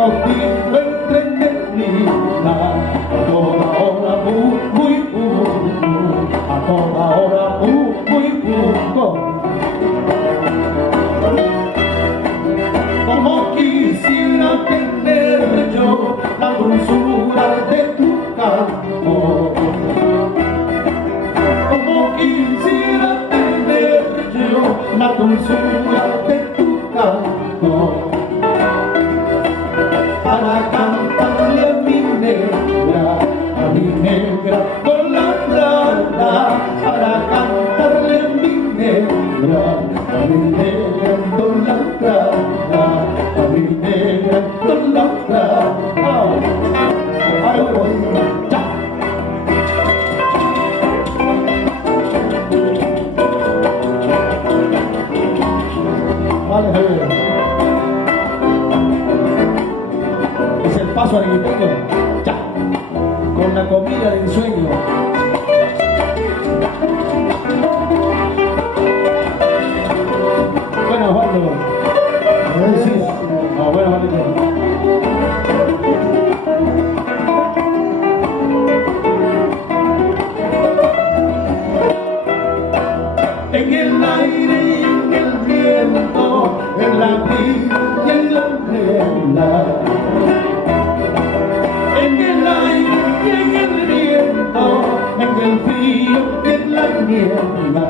contigo entretenida, a toda hora a toda hora como quisiera tener yo la dulzura de tu canto, como quisiera tener yo la dulzura de tu canto, para cantarle a mi negra Yolanda, para cantarle a mi negra Yolanda, a mi negra Yolanda. Ay, voy, ya. Vale, es el paso arequipeño, ya, con la comida de ensueño. Bueno, Osvaldo. Sí. No, bueno, vale. En el aire y en el viento, en la vida y en la niebla, en el aire y en el viento, en el frío y en la niebla.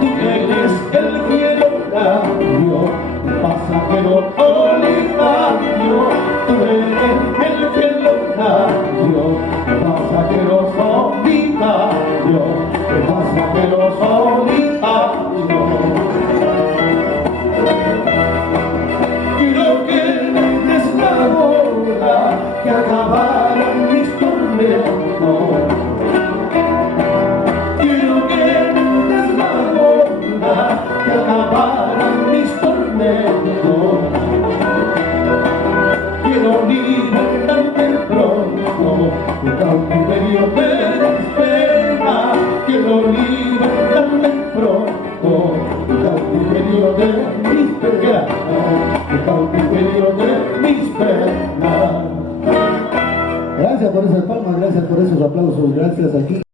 Tú eres el fiel horario, el pasajero solitario. Tú eres el fiel horario, el pasajero solitario, el pasajero solitario. Quiero que des la hora que acabaran mis tormentos. Quiero que des la hora que acabaran mis tormentos. Quiero libertarte pronto de cautiverio de mis penas. Quiero libertarte pronto de cautiverio de mis penas, de cautiverio de mis penas. Gracias por esas palmas, gracias por esos aplausos, gracias aquí.